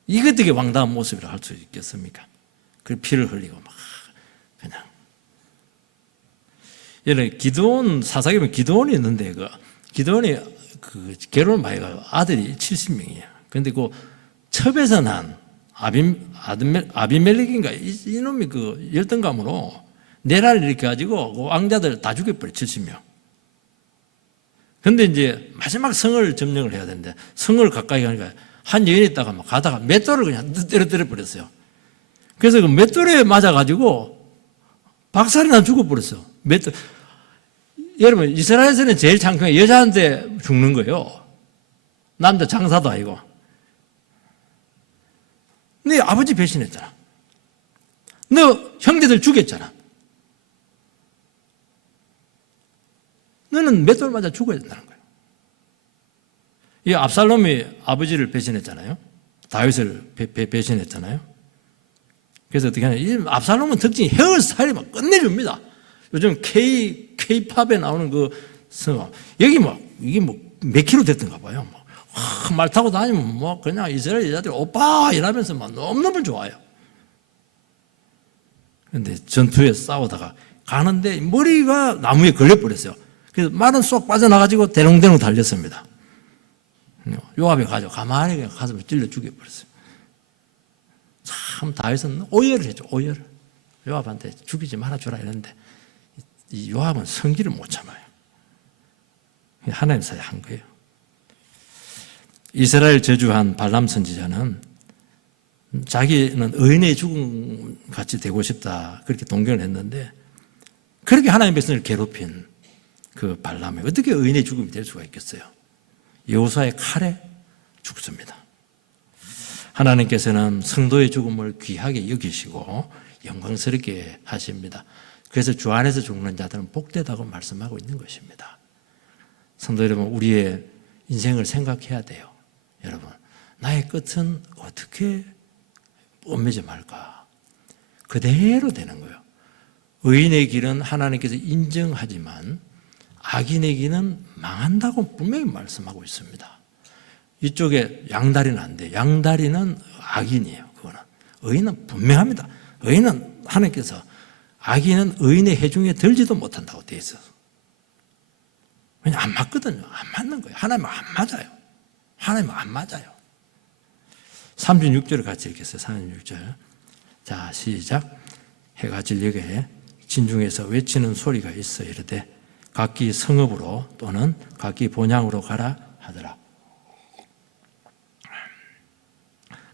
이거 어떻게 왕다운 모습이라 할 수 있겠습니까? 그 피를 흘리고 막 그냥. 예를 기드온 사사기면 기드온이 있는데 기드온이 결혼을 많이 가요. 아들이 70명이에요. 그런데 그 첩에서 난 아비멜렉인가 이놈이 그 열등감으로 내란을 일으켜가지고 그 왕자들 다 죽여버려. 70명. 근데 이제 마지막 성을 점령을 해야 되는데 성을 가까이 가니까 한 여인이 있다가 막 가다가 맷돌을 그냥 때려 버렸어요. 그래서 그 맷돌에 맞아가지고 박살이 나 죽어버렸어. 맷돌. 여러분, 이스라엘에서는 제일 창피한 여자한테 죽는 거예요. 남자 장사도 아니고. 네 아버지 배신했잖아. 너 형제들 죽였잖아. 너는 맷돌 맞아 죽어야 된다는 거예요. 이 압살롬이 아버지를 배신했잖아요. 다윗을 배신했잖아요. 그래서 어떻게 하냐. 이 압살롬은 특징이 헤어스타일이 막 끝내줍니다. 요즘 K-팝에 나오는 그 성악. 여기 이게 몇 킬로 됐던가 봐요. 말 타고 다니면 그냥 이스라엘 여자들 오빠 이러면서 막 너무너무 좋아요. 그런데 전투에 싸우다가 가는데 머리가 나무에 걸려버렸어요. 그래서 말은 쏙 빠져나가지고 대롱대롱 달렸습니다. 요압이 가지고 가만히 그냥 가슴을 찔러 죽여버렸어요. 참 다윗은 오열을 했죠. 오열을. 요압한테 죽이지 말아주라 이랬는데 이 요압은 성기를 못 참아요. 하나님 사이에 한 거예요. 이스라엘 저주한 발람 선지자는 자기는 의인의 죽음 같이 되고 싶다 그렇게 동경을 했는데 그렇게 하나님의 백성을 괴롭힌 그 발람이 어떻게 의인의 죽음이 될 수가 있겠어요? 여호수아의 칼에 죽습니다. 하나님께서는 성도의 죽음을 귀하게 여기시고 영광스럽게 하십니다. 그래서 주 안에서 죽는 자들은 복되다고 말씀하고 있는 것입니다. 성도 여러분, 우리의 인생을 생각해야 돼요. 여러분, 나의 끝은 어떻게 얽매지 말까? 그대로 되는 거예요. 의인의 길은 하나님께서 인정하지만 악인의 길은 망한다고 분명히 말씀하고 있습니다. 이쪽에 양다리는 안 돼요. 양다리는 악인이에요. 그거는. 의인은 분명합니다. 의인은 하나님께서 악인은 의인의 해중에 들지도 못한다고 되어 있어요. 왜냐하면 안 맞거든요. 안 맞는 거예요. 하나님은 안 맞아요. 하나님은 안 맞아요. 36절을 같이 읽겠어요. 36절. 자, 시작. 해가 진력에 진중에서 외치는 소리가 있어 이르되 각기 성읍으로 또는 각기 본향으로 가라 하더라.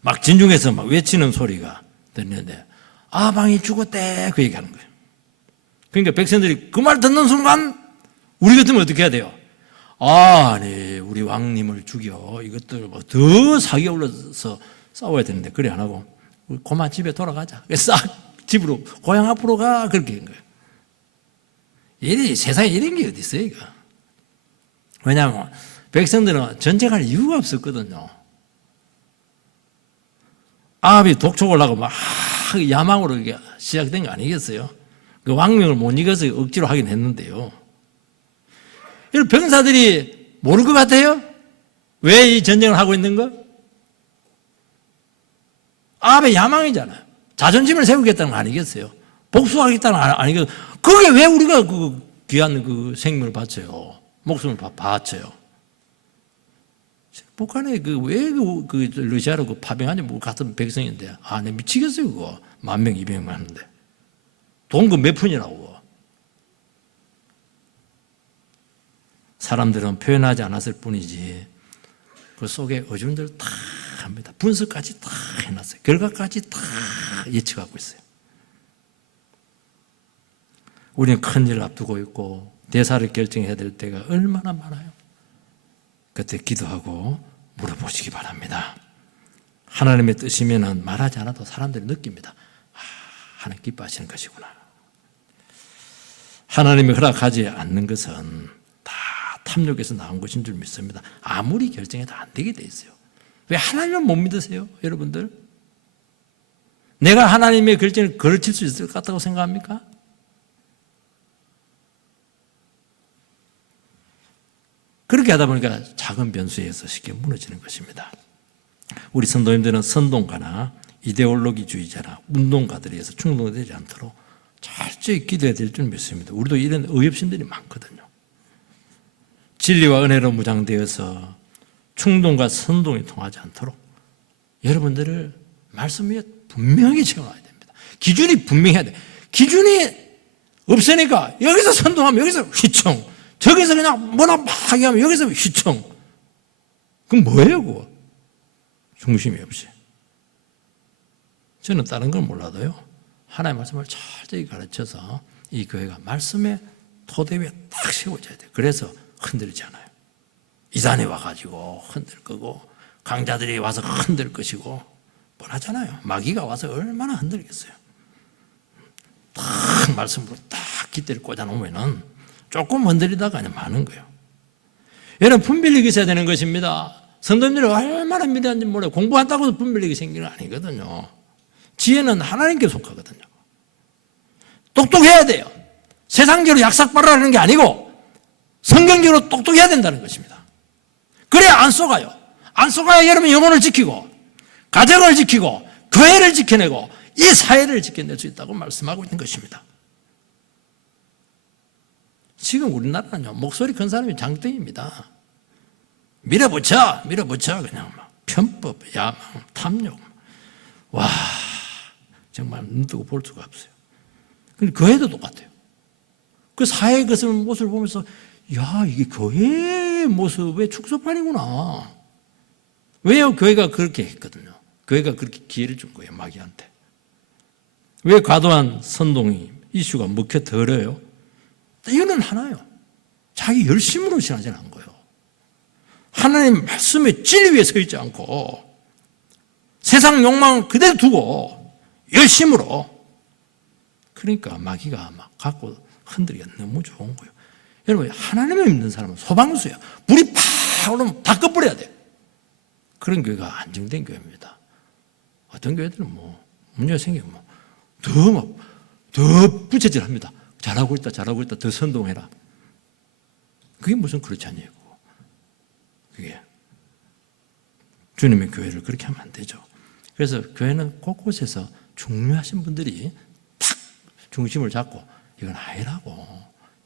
막 진중에서 막 외치는 소리가 들리는데 아방이 죽었대 그 얘기하는 거예요. 그러니까 백성들이 그 말 듣는 순간 우리 같으면 어떻게 해야 돼요? 아니 우리 왕님을 죽여 이것들 뭐 더 사기 올라서 싸워야 되는데 그래 안 하고 그만 집에 돌아가자. 싹 집으로 고향 앞으로 가 그렇게 한 거예요. 세상에 이런 게 어디 있어요 이거. 왜냐하면 백성들은 전쟁할 이유가 없었거든요. 아합이 독촉을 하고 막 야망으로 이게 시작된 거 아니겠어요? 그 왕명을 못 이겨서 억지로 하긴 했는데요. 이런 병사들이 모를 것 같아요? 왜 이 전쟁을 하고 있는 거? 아합의 야망이잖아요. 자존심을 세우겠다는 거 아니겠어요? 복수하겠다는 거 아니겠어요? 그게 왜 우리가 그 귀한 그 생명을 바쳐요? 목숨을 바쳐요? 북한에 왜 러시아로 그 파병하지 뭐 같은 백성인데 내 미치겠어요 그거 10,000명 200명 하는데 돈 그 몇 푼이라고. 사람들은 표현하지 않았을 뿐이지 그 속에 어준들 다 합니다. 분석까지 다 해놨어요. 결과까지 다 예측하고 있어요. 우리는 큰일을 앞두고 있고 대사를 결정해야 될 때가 얼마나 많아요. 그때 기도하고 물어보시기 바랍니다. 하나님의 뜻이면 말하지 않아도 사람들이 느낍니다. 하나님 기뻐하시는 것이구나. 하나님이 허락하지 않는 것은 다 탐욕에서 나온 것인 줄 믿습니다. 아무리 결정해도 안 되게 돼 있어요. 왜 하나님을 못 믿으세요? 여러분들? 내가 하나님의 결정을 걸칠 수 있을 것 같다고 생각합니까? 그렇게 하다 보니까 작은 변수에서 쉽게 무너지는 것입니다. 우리 선도님들은 선동가나 이데올로기주의자나 운동가들에 의해서 충동되지 않도록 철저히 기도해야 될 줄 믿습니다. 우리도 이런 의협심들이 많거든요. 진리와 은혜로 무장되어서 충동과 선동이 통하지 않도록 여러분들을 말씀 위에 분명히 세워놔야 됩니다. 기준이 분명해야 돼. 기준이 없으니까 여기서 선동하면 여기서 휘청, 저기서 그냥 뭐나 막 하면 여기서 휘청. 그럼 뭐예요 그거? 중심이 없이. 저는 다른 건 몰라도요. 하나님의 말씀을 철저히 가르쳐서 이 교회가 말씀의 토대 위에 딱 세워져야 돼요. 그래서 흔들리지 않아요. 이단에 와가지고 흔들 거고 강자들이 와서 흔들 것이고 뻔하잖아요. 마귀가 와서 얼마나 흔들겠어요. 딱 말씀으로 딱 깃대를 꽂아놓으면은 조금 흔들리다가 그냥 마는 거예요. 여러분 분별력이 있어야 되는 것입니다. 성도님들이 얼마나 미련한지 몰라요. 공부한다고 해서 분별력이 생기는 거 아니거든요. 지혜는 하나님께 속하거든요. 똑똑해야 돼요. 세상적으로 약삭발랄하는 게 아니고 성경적으로 똑똑해야 된다는 것입니다. 그래야 안 속아요. 안 속아야 여러분 영혼을 지키고 가정을 지키고 교회를 지켜내고 이 사회를 지켜낼 수 있다고 말씀하고 있는 것입니다. 지금 우리나라는요 목소리 큰 사람이 장땡입니다. 밀어붙여 그냥 막 편법, 야망, 탐욕. 와 정말 눈 뜨고 볼 수가 없어요. 근데 교회도 똑같아요. 그 사회의 모습을 보면서 야 이게 교회의 모습의 축소판이구나. 왜요? 교회가 그렇게 했거든요. 교회가 그렇게 기회를 준 거예요 마귀한테. 왜 과도한 선동이 이슈가 먹혀들어요? 이유는 하나예요. 자기 열심으로 신하지 않은 거예요. 하나님 말씀의 진리 위에 서 있지 않고 세상 욕망을 그대로 두고 열심으로. 그러니까 마귀가 막 갖고 흔들기가 너무 좋은 거예요. 여러분 하나님을 믿는 사람은 소방수예요. 불이 팍 오르면 다 꺼버려야 돼요. 그런 교회가 안정된 교회입니다. 어떤 교회들은 문제가 생기면 더 부채질합니다. 잘하고 있다 더 선동해라. 그게 무슨 그렇지 않냐고. 그게 주님의 교회를 그렇게 하면 안 되죠. 그래서 교회는 곳곳에서 중요하신 분들이 탁 중심을 잡고 이건 아니라고,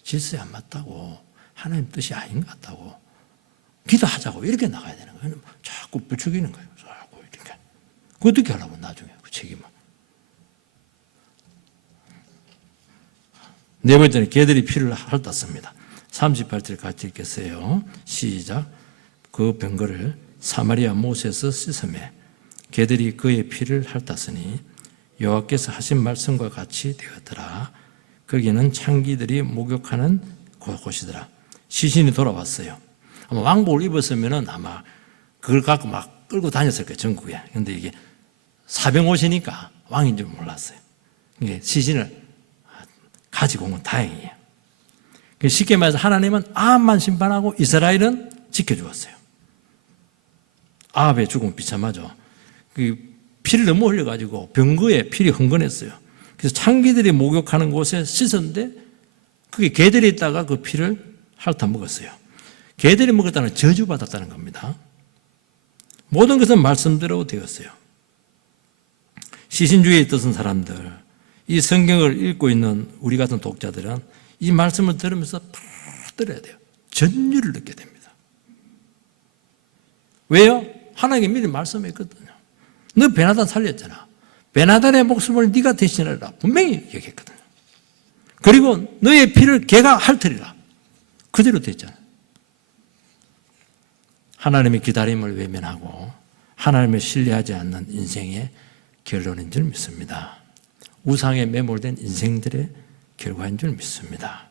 질서에 안 맞다고, 하나님 뜻이 아닌 것 같다고, 기도하자고 이렇게 나가야 되는 거예요. 자꾸 부추기는 거예요. 자꾸 이렇게. 그거 어떻게 하라고 나중에 그 책임을. 네 번째는 개들이 피를 핥았습니다. 38절 같이 읽겠어요. 시작. 그 병거를 사마리아 못에서 씻으매 개들이 그의 피를 핥았으니 여호와께서 하신 말씀과 같이 되었더라. 거기는 창기들이 목욕하는 곳이더라. 시신이 돌아왔어요. 아마 왕복을 입었으면 아마 그걸 갖고 막 끌고 다녔을 거예요, 전국에. 그런데 이게 사병 옷이니까 왕인 줄 몰랐어요. 이게 시신을 가지고 온 건 다행이에요. 쉽게 말해서 하나님은 아합만 심판하고 이스라엘은 지켜주었어요. 아합의 죽음은 비참하죠. 피를 너무 흘려가지고 병거에 피를 흥건했어요. 그래서 창기들이 목욕하는 곳에 씻었는데 그게 개들이 있다가 그 피를 핥아 먹었어요. 개들이 먹었다는 저주받았다는 겁니다. 모든 것은 말씀대로 되었어요. 시신주의에 있던 사람들, 이 성경을 읽고 있는 우리 같은 독자들은 이 말씀을 들으면서 들어야 돼요. 전율을 느껴야 됩니다. 왜요? 하나님께 미리 말씀했거든요. 너 베나단 살렸잖아. 베나단의 목숨을 네가 대신하리라 분명히 얘기했거든요. 그리고 너의 피를 개가 핥으리라. 그대로 됐잖아요. 하나님의 기다림을 외면하고 하나님을 신뢰하지 않는 인생의 결론인 줄 믿습니다. 우상에 매몰된 인생들의 결과인 줄 믿습니다.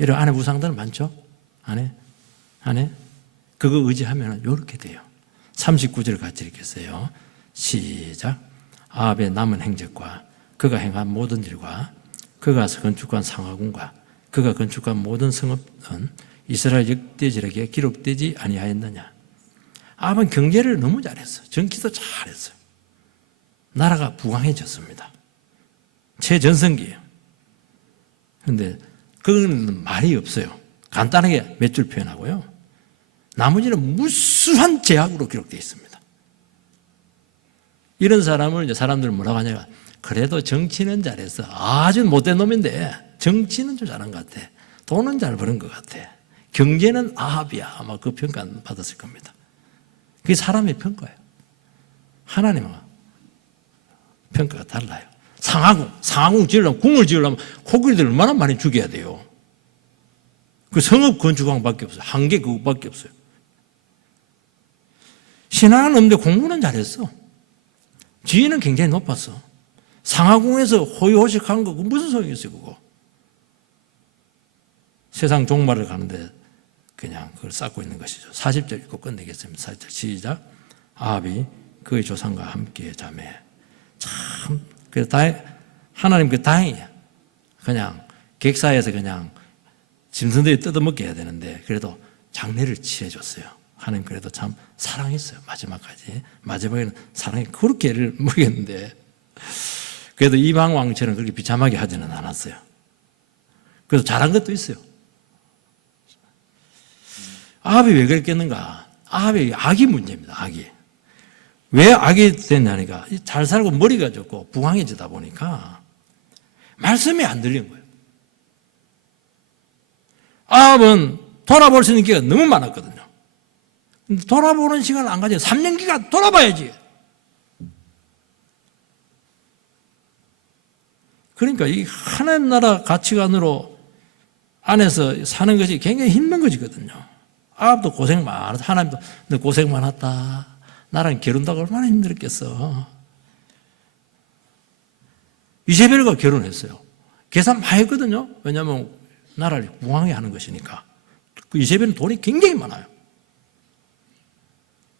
여러분 안에 우상들 많죠? 안에? 그거 의지하면 이렇게 돼요. 39절 같이 읽겠어요. 시작. 아합의 남은 행적과 그가 행한 모든 일과 그가 건축한 상하군과 그가 건축한 모든 성읍은 이스라엘 역대지력에 기록되지 아니하였느냐. 아합은 경제를 너무 잘했어요. 정치도 잘했어요. 나라가 부강해졌습니다. 최전성기예요. 그런데 그거는 말이 없어요. 간단하게 몇 줄 표현하고요. 나머지는 무수한 제약으로 기록되어 있습니다. 이런 사람을 이제 사람들은 뭐라고 하냐면 그래도 정치는 잘했어. 아주 못된 놈인데 정치는 좀 잘한 것 같아. 돈은 잘 버는 것 같아. 경제는 아합이야. 아마 그 평가 받았을 겁니다. 그게 사람의 평가예요. 하나님은 평가가 달라요. 상하궁 지으려면, 궁을 지으려면 코끼리들 얼마나 많이 죽여야 돼요. 그 성읍 건축왕밖에 없어요. 한 개 그것밖에 없어요. 신앙은 없는데 공부는 잘했어. 지위는 굉장히 높았어. 상하궁에서 호의호식한 거 무슨 소용이 있어요, 그거. 세상 종말을 가는데 그냥 그걸 쌓고 있는 것이죠. 40절 읽고 끝내겠습니다. 40절 시작. 아합이 그의 조상과 함께 자매. 참 하나님 그 다행이야. 그냥 객사에서 그냥 짐승들이 뜯어먹게 해야 되는데 그래도 장례를 치러줬어요. 하나님 그래도 참 사랑했어요. 마지막까지. 마지막에는 사랑이 그렇게 애를 먹였는데 그래도 이방 왕처럼 그렇게 비참하게 하지는 않았어요. 그래서 잘한 것도 있어요. 아합이 왜 그랬겠는가? 아합이 악이 문제입니다. 악이. 왜 악이 됐냐니까 잘 살고 머리가 좋고 부강해지다 보니까 말씀이 안 들린 거예요. 아합은 돌아볼 수 있는 기회가 너무 많았거든요. 근데 돌아보는 시간을 안 가지고 3년 기간 돌아봐야지. 그러니까 이 하나님 나라 가치관으로 안에서 사는 것이 굉장히 힘든 것이거든요. 아합도 고생 많았다. 하나님도 너 고생 많았다. 나랑 결혼하고 얼마나 힘들었겠어. 이세벨과 결혼했어요. 계산 많이 했거든요. 왜냐하면 나라를 부강하게 하는 것이니까. 그 이세벨은 돈이 굉장히 많아요.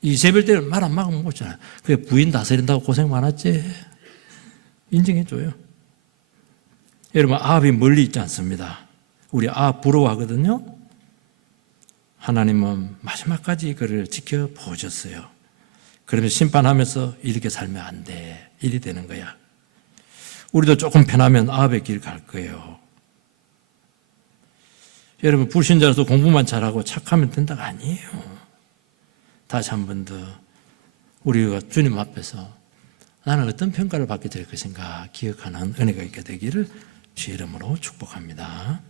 이세벨 때는 말 안 막으면 못잖아요. 그래 부인 다스린다고 고생 많았지. 인정해줘요. 여러분 아합이 멀리 있지 않습니다. 우리 아합 부러워하거든요. 하나님은 마지막까지 그를 지켜보셨어요. 그러면 심판하면서 이렇게 살면 안 돼. 일이 되는 거야. 우리도 조금 편하면 아합의 길 갈 거예요. 여러분 불신자로서 공부만 잘하고 착하면 된다가 아니에요. 다시 한 번 더 우리가 주님 앞에서 나는 어떤 평가를 받게 될 것인가 기억하는 은혜가 있게 되기를 주의 이름으로 축복합니다.